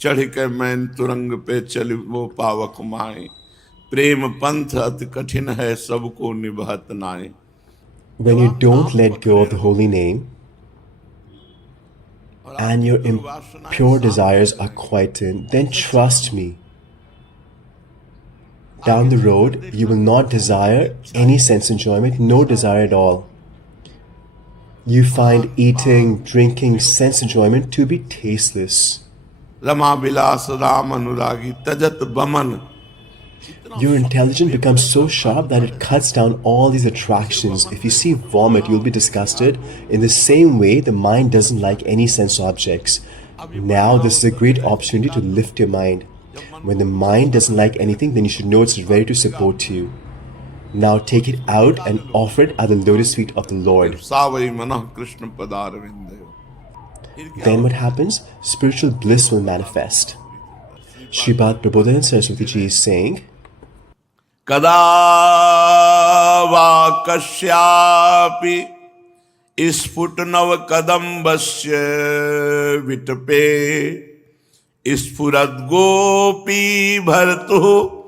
चढ़ के मैन तुरंग पे चल वो पावक माए, प्रेम पंथ अति कठिन है सबको निभत नाए. When you don't let go of the holy name and your impure desires are quietened, then trust me. Down the road, you will not desire any sense enjoyment, no desire at all. You find eating, drinking, sense enjoyment to be tasteless. Rama Vilas Ram Anuragi तजत Boman. Your intelligence becomes so sharp that it cuts down all these attractions. If you see vomit, you'll be disgusted. In the same way, the mind doesn't like any sense objects. Now, this is a great opportunity to lift your mind. When the mind doesn't like anything, then you should know it's ready to support you. Now take it out and offer it at the lotus feet of the Lord. Then what happens? Spiritual bliss will manifest. Sripad Prabodhananda Saraswati Ji is saying, Kada va kasyapi isputnav kadambasya vitape ispurad gopi bhartu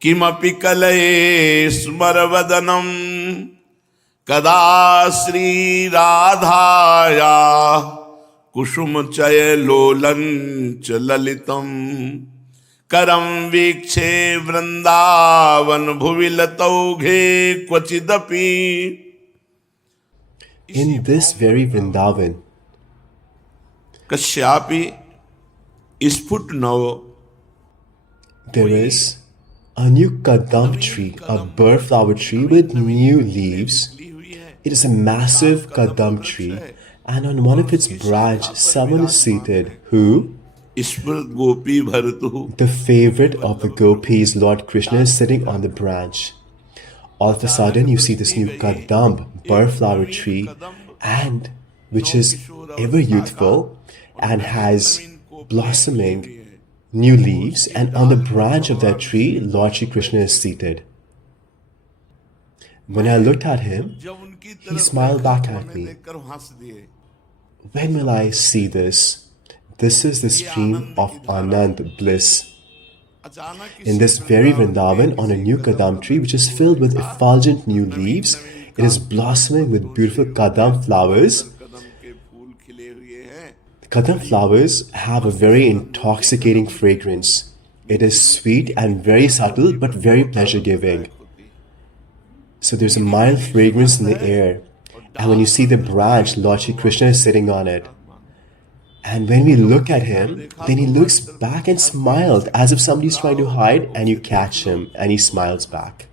kimapi kalaye smarvadanam kada Shri Radhaya kusum chaya lolanch lalitam karam vikshe Vrindavan bhuvilatauge kvachidapi. In this very Vrindavan, Kasyapi isputnav, there is a new kadam tree, a burr flower tree with new leaves. It is a massive kadam tree, and on one of its branch, someone is seated who? Ispurat gopi bharatu. The favorite of the gopis, Lord Krishna, is sitting on the branch. All of a sudden, you see this new kadam, burr flower tree, and which is ever youthful and has blossoming new leaves, and on the branch of that tree, Lord Shri Krishna is seated. When I looked at him, he smiled back at me. When will I see this? This is the stream of Anand bliss. In this very Vrindavan, on a new kadam tree which is filled with effulgent new leaves, it is blossoming with beautiful kadam flowers. Kadam flowers have a very intoxicating fragrance. It is sweet and very subtle but very pleasure-giving. So there's a mild fragrance in the air. And when you see the branch, Lord Shri Krishna is sitting on it. And when we look at him, then he looks back and smiles as if somebody's trying to hide, and you catch him and he smiles back.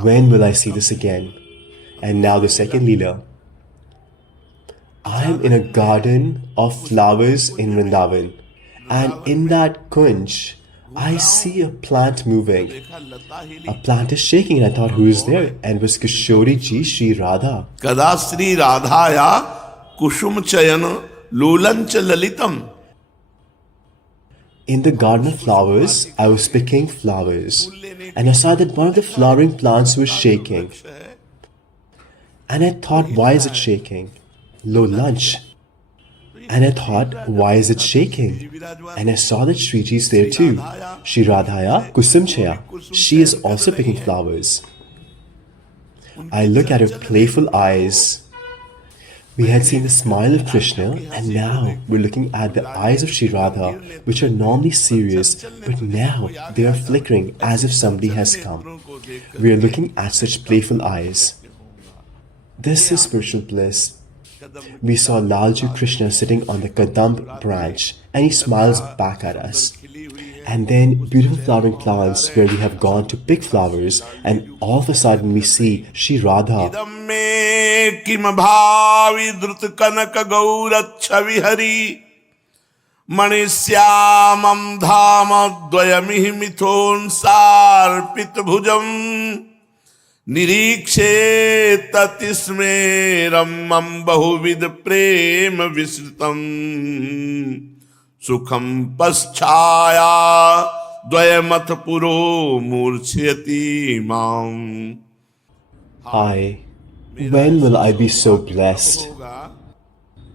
When will I see this again? And now the second Leela. I am in a garden of flowers in Vrindavan, and in that Kunj, I see a plant moving. A plant is shaking, and I thought, who is there? And it was Kishori Ji, Shri Radha. Kada Shri Radhaya kusum chayana lulancha lalitam. In the garden of flowers, I was picking flowers, and I saw that one of the flowering plants was shaking. And I thought, why is it shaking? Low lunch. And I thought, why is it shaking? And I saw that Shriji is there too. Shri Radhaya Kusumchaya. She is also picking flowers. I look at her playful eyes. We had seen the smile of Krishna, and now we're looking at the eyes of Shri Radha, which are normally serious, but now they are flickering as if somebody has come. We are looking at such playful eyes. This is spiritual bliss. We saw Lalju Krishna sitting on the Kadam branch, and he smiles back at us. And then beautiful flowering plants where we have gone to pick flowers, and all of a sudden we see Shri Radha. Manishyamam dhama dvayamihi mithon sarpit bhujam Nirikshe tatisme rammam bahuvid prema visritam Sukham paschaya dvayamath puro murchyati mam. When will I be so blessed?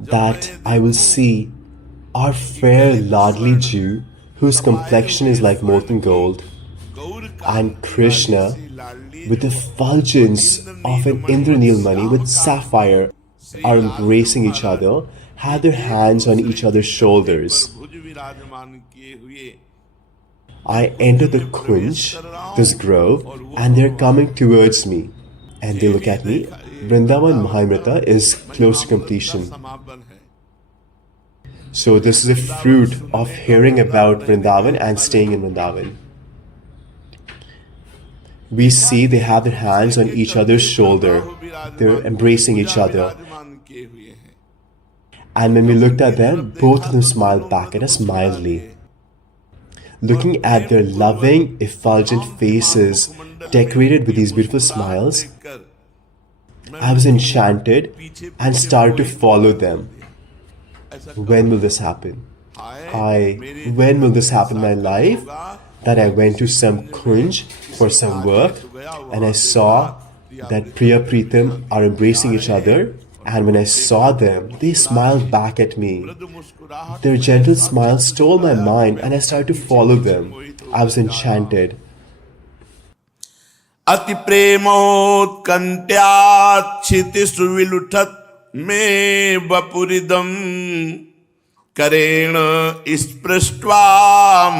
that I will see our fair lordly Jew, whose complexion is like molten gold, and Krishna, with the effulgence of an Indranil mani with sapphire, are embracing each other, have their hands on each other's shoulders. I enter the Kunj, this grove, and they're coming towards me. And they look at me. Vrindavan Mahamrita is close to completion. So this is a fruit of hearing about Vrindavan and staying in Vrindavan. We see they have their hands on each other's shoulder. They're embracing each other. And when we looked at them, both of them smiled back at us mildly. Looking at their loving, effulgent faces decorated with these beautiful smiles, I was enchanted and started to follow them. When will this happen? When will this happen in my life? That I went to some kunj for some work and I saw that Priya Pritam are embracing each other, and when I saw them, they smiled back at me. Their gentle smile stole my mind and I started to follow them. I was enchanted. अति प्रेमोत्कंठ्याच्छितिषु विलुठत में वपुरिदम करेण स्पृष्ट्वा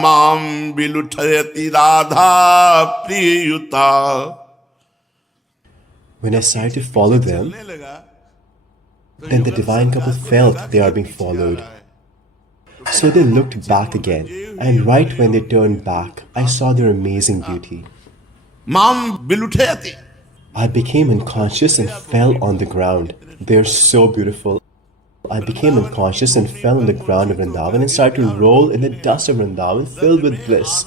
मां विलुठयति Radha प्रियुता. When I started to follow them, then the divine couple felt they are being followed. So they looked back again, and right when they turned back, I saw their amazing beauty. Mam viluthayati. I became unconscious and fell on the ground. They are so beautiful. I became unconscious and fell on the ground of Vrindavan and started to roll in the dust of Vrindavan filled with bliss.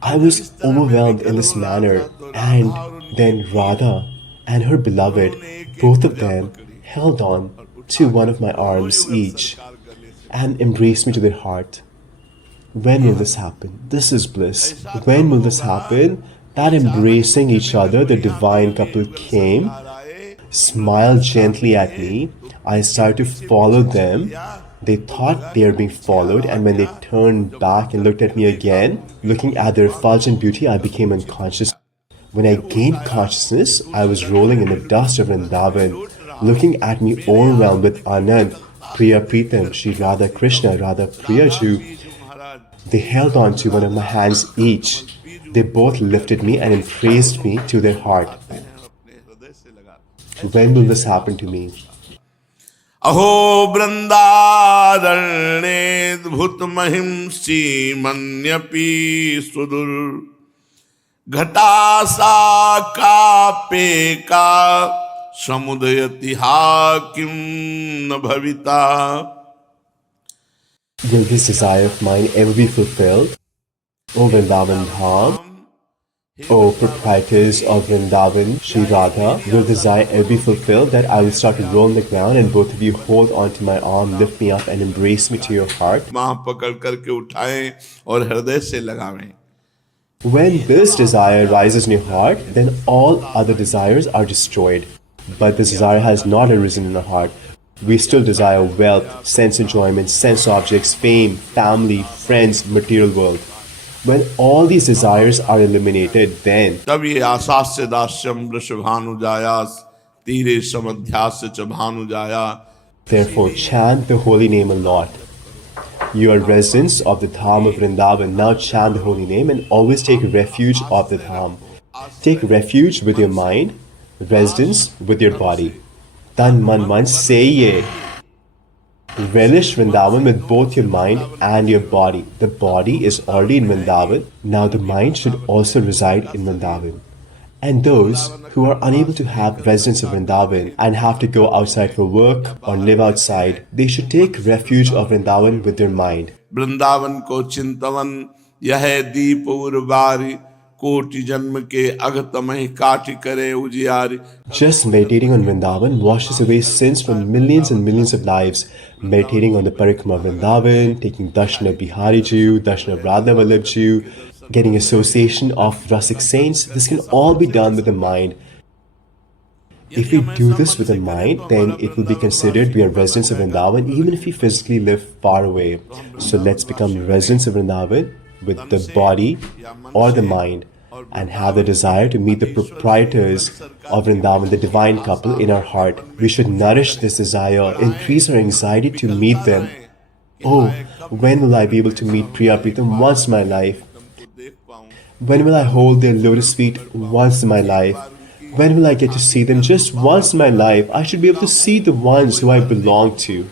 I was overwhelmed in this manner, and then Radha and her beloved, both of them held on to one of my arms each and embraced me to their heart. When will this happen? This is bliss. When will this happen? That embracing each other, the divine couple came, smiled gently at me. I started to follow them. They thought they were being followed, and when they turned back and looked at me again, looking at their effulgent beauty, I became unconscious. When I gained consciousness, I was rolling in the dust of Vrindavan, looking at me overwhelmed with Anand, Priya Pritam, Shri Radha Krishna, Radha Priyaju. They held on to one of my hands each. They both lifted me and embraced me to their heart. When will this happen to me? Aho Vrindarane Bhut Mahim Mannyapi Sudur Ghata Ka Peka Samudayati Hakim Nabhavita. Will this desire of mine ever be fulfilled? O Vrindavan Dham, O proprietors of Vrindavan, Shri Radha, will desire ever be fulfilled that I will start to roll on the ground and both of you hold onto my arm, lift me up and embrace me to your heart? When this desire rises in your heart, then all other desires are destroyed. But this desire has not arisen in our heart. We still desire wealth, sense enjoyment, sense objects, fame, family, friends, material world. When all these desires are eliminated, then therefore chant the holy name a lot. You are residents of the Dham of Vrindavan. Now chant the holy name and always take refuge of the Dham. Take refuge with your mind, residence with your body. Tan man man say ye. Relish Vrindavan with both your mind and your body. The body is already in Vrindavan. Now the mind should also reside in Vrindavan. And those who are unable to have residence in Vrindavan and have to go outside for work or live outside, they should take refuge of Vrindavan with their mind. Vrindavan ko chintavan yahe deep urbari. Just meditating on Vrindavan washes away sins from millions and millions of lives. Meditating on the Parikrama of Vrindavan, taking darshan of Bihariji, darshan of Radha Vallabhji, getting association of Rasik saints, this can all be done with the mind. If we do this with the mind, then it will be considered we are residents of Vrindavan even if we physically live far away. So let's become residents of Vrindavan with the body or the mind and have the desire to meet the proprietors of Vrindavan, the divine couple, in our heart. We should nourish this desire, increase our anxiety to meet them. Oh, when will I be able to meet Priya Pritam once in my life? When will I hold their lotus feet once in my life? When will I get to see them just once in my life? I should be able to see the ones who I belong to.